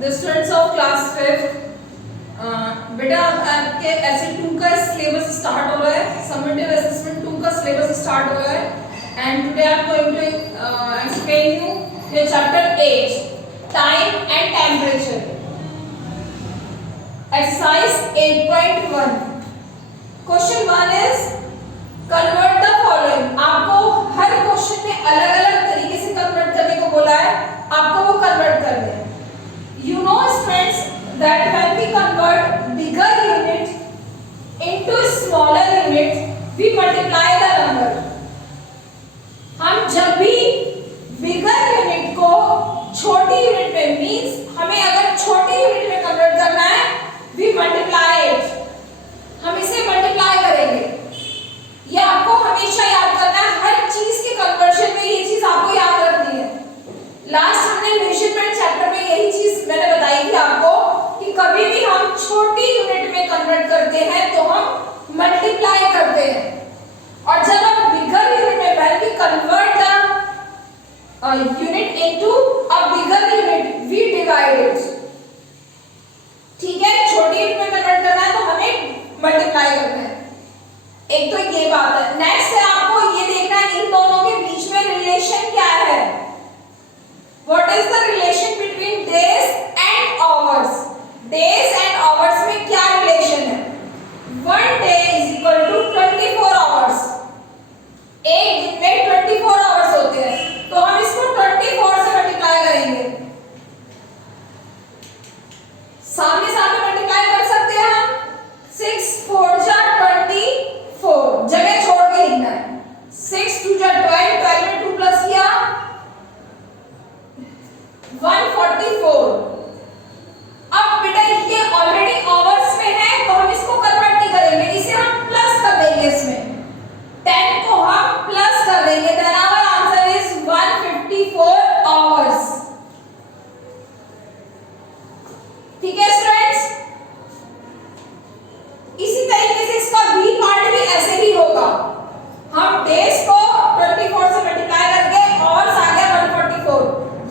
the students of class 5th, बेटा आपके ऐसे 2 का सिलेबस स्टार्ट हो रहा है, समेटिव असेसमेंट 2 का सिलेबस स्टार्ट हो रहा है, and today I am going to explain you the chapter 8, time and temperature. Exercise 8.1. Question 1 is convert the following. आपको हर क्वेश्चन में अलग-अलग तरीके से कन्वर्ट करने को बोला है, आपको वो कन्वर्ट करना है. You know students that when we convert bigger unit into smaller unit, we multiply the number. हम जब भी bigger unit को छोटी यूनिट में मीन्स हमें अगर छोटी यूनिट में कन्वर्ट करना है, we multiply it. हम इसे मल्टीप्लाई करेंगे. ये आपको हमेशा याद करना है. हर चीज के कन्वर्जन में ये चीज आपको याद रखनी है. लास्ट हमने मेजरमेंट चैप्टर में यही चीज मैंने बताई थी आपको कि कभी भी हम छोटी यूनिट में कन्वर्ट करते हैं तो हम मल्टीप्लाई करते हैं, और जब हम बिगर यूनिट में when we convert the unit into a bigger unit we divide it. ठीक है, छोटी यूनिट में कन्वर्ट करना है तो हमें मल्टीप्लाई करना है. एक तो ये बात है. नेक्स्ट है आपको ये देखना है इन दोनों के बीच में रिलेशन क्या है. What is the relation between days and hours? Days and hours में क्या relation है? 1 day is equal to 24 hours. एक दिन में 24 hours होते हैं, तो हम इसको 24 से मल्टीप्लाई करेंगे. सामने सामने मल्टीप्लाई कर सकते हैं हम. 6 4 जा 24, जगह छोड़ के लिखना है. 6 2 जा 12, 12 में 2 प्लस किया 144. अब बेटा ये ऑलरेडी आवर्स में है तो हम इसको कन्वर्ट नहीं करेंगे, इसे हम प्लस कर देंगे. इसमें 10 को हम प्लस कर देंगे. Then our answer is 154 hours. ठीक है स्टूडेंट्स, इसी तरीके से इसका बी पार्ट भी ऐसे ही होगा. हम डेज को 24 से मल्टीप्लाई करके और आ गया 144.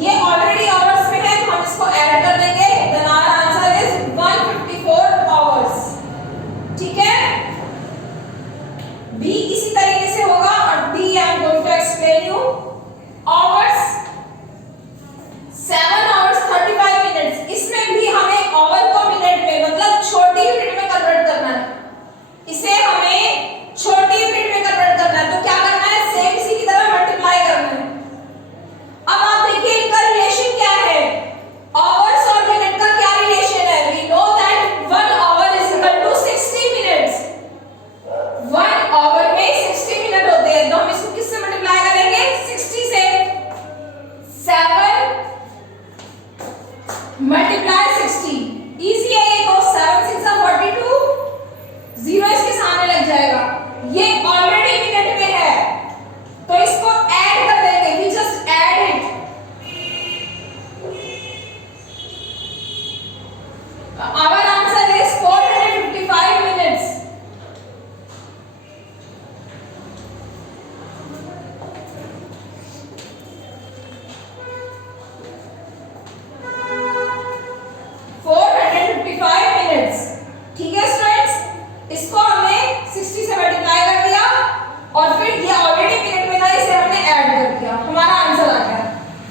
ये ऑलरेडी आवर्स में है तो हम इसको ऐड कर देंगे. Then our answer is 154 hours. ठीक है, बी इसी तरीके से होगा. और D I am going to explain you. Hours 7 hours 35 minutes. इसमें भी हमें आवर को मिनट में मतलब छोटी यूनिट में कन्वर्ट करना है. इसे हमें छोटी यूनिट में कन्वर्ट करना है, तो क्या करना है, सेम इसी की तरह मल्टीप्लाई करना है. अब आप देखिए इनका रिलेशन क्या है. आवर्स और मिनट का क्या रिलेशन है. We know that 1 hour is equal to 60 minutes. 1 hour में 60 मिनट होते हैं, तो हम इसको किससे मल्टीप्लाई करेंगे, 60 से. 7 मल्टीप्लाई 60 इजी है. ये तो 7 6 42, 0 इसके सामने लग जाएगा. ये ऑलरेडी मिनट में है तो इसको ऐड कर देंगे. We just add it. Our answer is 455 minutes. ठीक है स्टूडेंट्स, इसको हमने 60 से मल्टीप्लाई कर दिया और फिर ये ऑलरेडी मिनट में था, इसे हमने ऐड कर दिया. हमारा आंसर आ गया.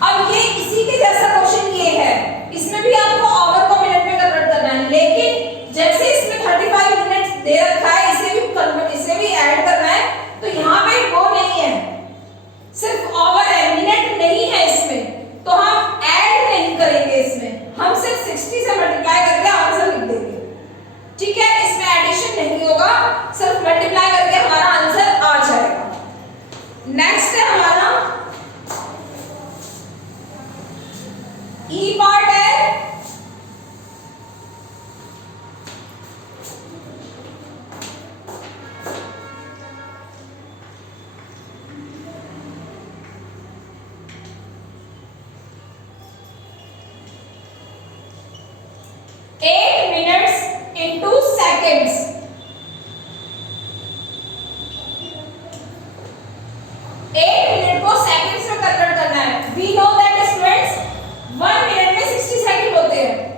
अब ये इसी के जैसा क्वेश्चन ये है. इसमें भी आपको आवर को मिनट में कन्वर्ट करना है, लेकिन जैसे इसमें 35 मिनट दे रखा है, इसे भी ऐड करना है. तो यहाँ पे वो नहीं है, सिर्फ आवर है, मिनट नहीं है इसमें, तो हम ऐड नहीं करेंगे. इसमें हम सिर्फ 60 से मल्टीप्लाई करके आंसर लिख देंगे. ठीक है, इसमें एडिशन नहीं होगा, सिर्फ मल्टीप्लाई करके हमारा आंसर आ जाएगा. नेक्स्ट है हमारा ई पार्ट है. into seconds. एक मिनट को सेकंड्स में कन्वर्ट करना है. We know that students 1 minute में 60 सेकंड होते हैं.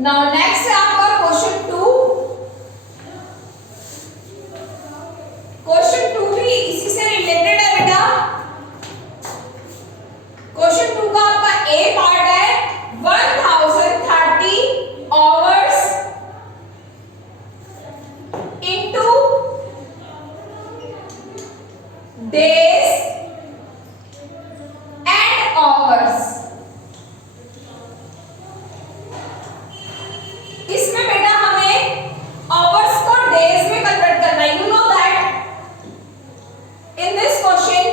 नाउ नेक्स्ट है आपका क्वेश्चन 2। क्वेश्चन 2 भी इसी से रिलेटेड है बेटा। क्वेश्चन 2 का आपका ए पार्ट है 1030 hours into days and hours. इसमें बेटा हमें आवर्स को डेज में कन्वर्ट करना है। You know that in this question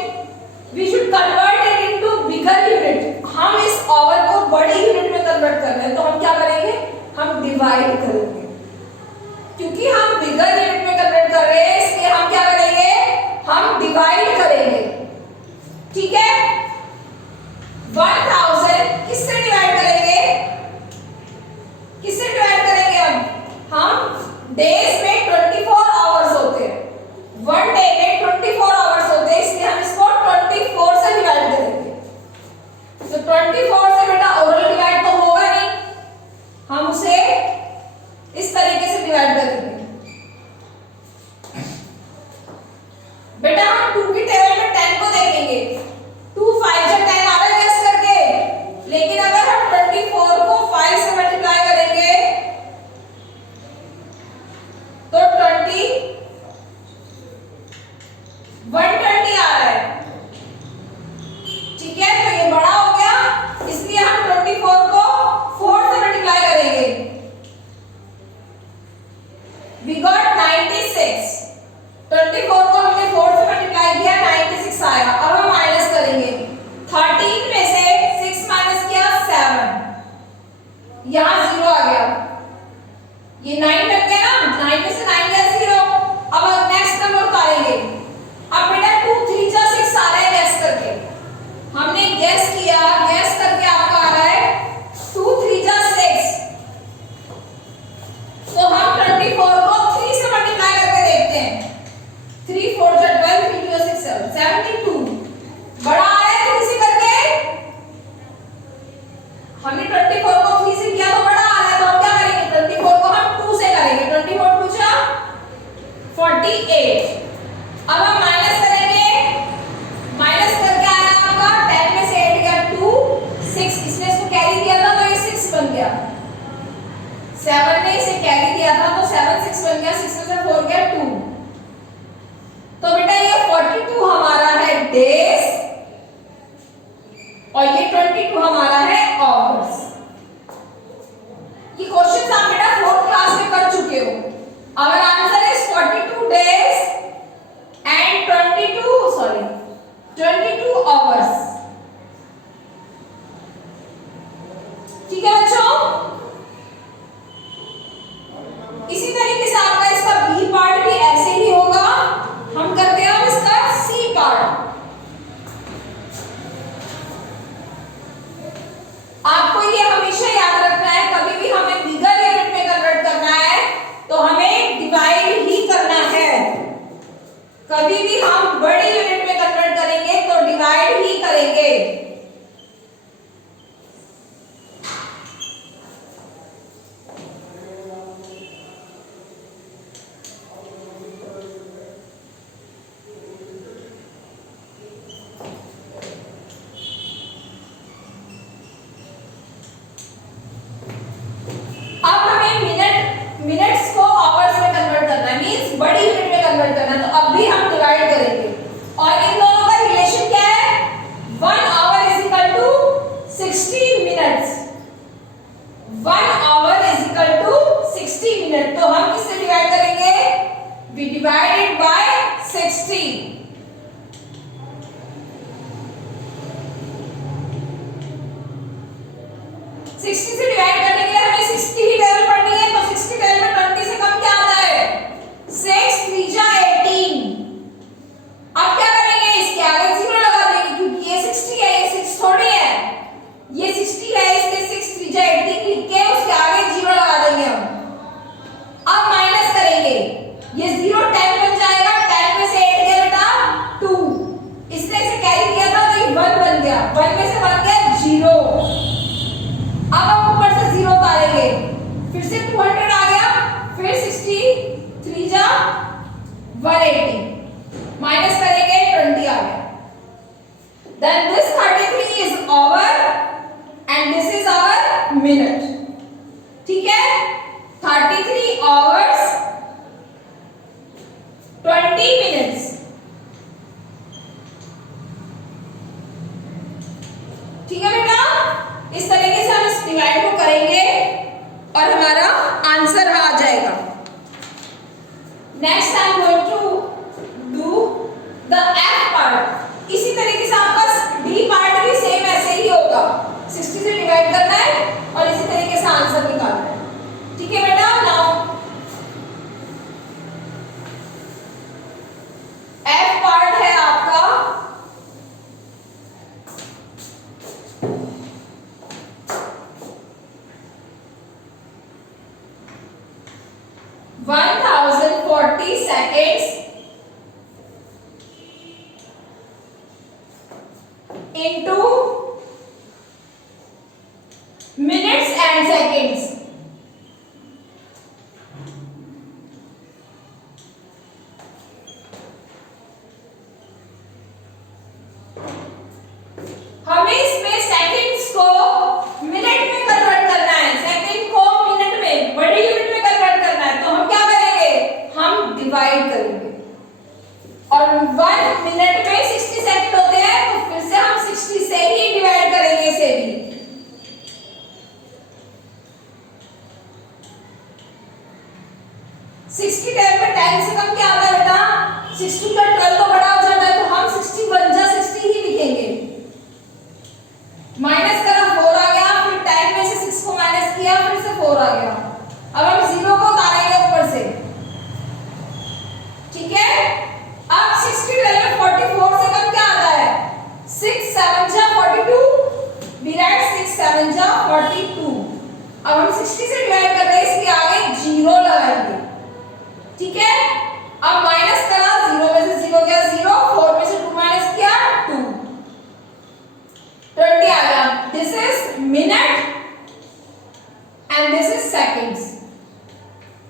we should convert it into bigger unit. हम इस आवर को बड़ी यूनिट में कन्वर्ट करना है, तो हम क्या करेंगे, हम डिवाइड करेंगे। क्योंकि हम बिगर यूनिट में कन्वर्ट कर रहे हैं इसलिए हम क्या करेंगे, हम डिवाइड करेंगे। ठीक है, 1000 किससे डिवाइड करेंगे, किससे डिवाइड करेंगे हम डेज में 24 आवर्स होते हैं, वन डे में 24 आवर्स होते हैं, इसलिए हम इसको 24 से डिवाइड करेंगे। तो 24 से बेटा ओरल डिवाइड तो होगा नहीं, हम उसे इस तरीके से डिवाइड करेंगे। बेटा हम 2 की टेबल में 10 को देखेंगे, 2 5 से 10 आ रहा है गेस करके, लेकिन अगर हम 24 को 5 से मल्टीप्लाई करेंगे तो 120 आ रहा है। ठीक है, तो ये बड़ा हो गया, इसलिए हम 24 को 4 से मल्टीप्लाई करेंगे। We got 96। 24 को हमने 4 से मल्टीप्लाई किया, 96 आया। अब हम माइनस करेंगे, 13 में से 6 माइनस किया 7, यहाँ 0 आ गया, ये 9 बन गया ना, 9 में से 9 गया 0। अब नेक्स्ट नंबर उतारेंगे। अब बेटा 2 3 जा 6 आ रहा है गैस करके, हमने गैस किया, गैस करके आपका आ रहा है 2 3 जा 6। तो हम 24 को 3 से मल्टीप्लाई करके देखते हैं, 3 4 जा 12, 3 2 6 7 72 बड़ा आ रहा है 3 से करके। हमने 24 को 3 से किया तो बड़ा आ रहा है, तो हम क्या करेंगे, 24 को हम 2 से करेंगे, 24 2 जा 48। अब हम माइनस करेंगे, माइनस करके आया आपका 10 में से 8 गया 2 6, इसने इसको कैरी दिया था तो ये 6 बन गया, 7 ने इसे कैरी दिया था तो 7 6 बन गया, 6 में से 4 गया 2। तो बेटा ये 42 हमारा है डेज और ये 22 हमारा है आवर्स। ये क्वेश्चन आप बेटा 4th क्लास में कर चुके हो। Our answer is 42 days and 22 hours. ठीक है बच्चों, इसी तरीके से आपका इसका बी पार्ट भी ऐसे ही होगा। हम करते हैं अब इसका सी पार्ट। आपको ये हमेशा याद रखना है, कभी भी हमें बिगर यूनिट में कन्वर्ट करना है तो हमें डिवाइड ही करना है। कभी भी हम बड़ी यूनिट में कन्वर्ट करेंगे तो डिवाइड ही करेंगे। मिनट्स को आवर्स में कन्वर्ट करना है, मींस बड़ी यूनिट में कन्वर्ट करना है, तो अब भी हम डिवाइड करेंगे। और इन दोनों का रिलेशन क्या है, 1 hour is equal to 60 minutes. 1 hour is equal to 60 minute. तो हम किससे डिवाइड करेंगे, वी डिवाइड इट बाय 60। 60 से डिवाइड करने के लिए हमें 60 ही टेबल पढ़नी है, तो 60 टेबल में 20 से कम क्या आता है, 6 3 जा 18। अब क्या करेंगे, इसके आगे 0 लगा देंगे, क्योंकि ये 60 है, ये 6 थोड़ी है, ये 60 है, इसलिए 6 3 जा 18 लिख के उसके आगे 0 लगा देंगे हम। अब माइनस करेंगे, ये 0 10 बन जाएगा, 10 में से 8 गया बेटा 2, इसने इसे कैरी किया था तो ये 1 बन गया, 1 में से बन गया 0। अब हम ऊपर से 0 उतारेंगे, से 200 आ गया, फिर 63 जा 180, माइनस करेंगे 20 आ गया। Then this 33 is hour and this is our minute, ठीक है। 33 hours 20 minutes, ठीक है बेटा। इस तरीके से हम इस डिवाइड को करेंगे और हमारा आंसर आ जाएगा। Next I am going to do the F part. इसी तरीके से आपका डी पार्ट भी सेम ऐसे ही होगा, 60 से डिवाइड करना है और इसी तरीके से आंसर निकालना है, ठीक है बेटा। नाउ एफ पार्ट है आपका 1040 seconds into minutes and seconds। हमें इसमें सेकंड्स को मिनट में कन्वर्ट करना है, सेकंड को मिनट में, बड़ी यूनिट में कन्वर्ट करना है। तो हम क्या करेंगे, हम डिवाइड करेंगे और 1 मिनट में 60 सेकंड होते हैं, तो फिर से हम 60 से ही डिवाइड करेंगे इसे भी। सिक्सटी 10 में 10 से कम क्या आता है बेटा, 60 का 12 तो बड़ा हो जाता है, तो हम 60 1 जा 60 ही लिखेंगे। माइनस करा 4 आ गया, फिर 10 में से 6 को माइनस किया, फिर से 4 आ गया। अब हम 0 को उतारेंगे ऊपर से, ठीक है। अब 60 में 44 से कम क्या आता है, 6 7 जा 42, वी राइट 6 7 जा 42। अब हम 60 से डिवाइड कर रहे हैं, इसके आगे 0 लगाएंगे, ठीक है। अब माइनस करा, 0 में से 0 गया 0, 4 में से 2 माइनस किया 2, 20 आ गया। This is minute and this is seconds,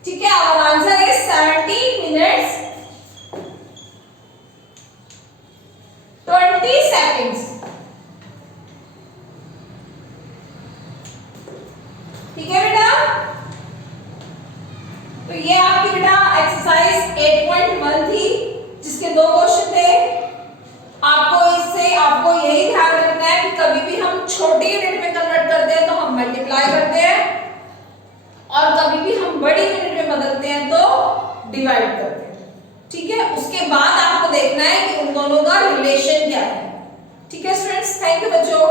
ठीक है। Our answer is 70 minutes 20 seconds, ठीक है बेटा। तो ये आपकी बेटा एक्सरसाइज 8.1 थी, जिसके 2 क्वेश्चन थे। आपको यही ध्यान रखना है कि कभी भी हम छोटी यूनिट में कन्वर्ट करते हैं तो हम मल्टीप्लाई करते हैं, और कभी भी हम बड़ी यूनिट में बदलते हैं तो डिवाइड करते हैं, ठीक है। उसके बाद आपको देखना है कि उन दोनों का रिलेशन क्या है, ठीक है स्टूडेंट्स। थैंक यू बच्चों।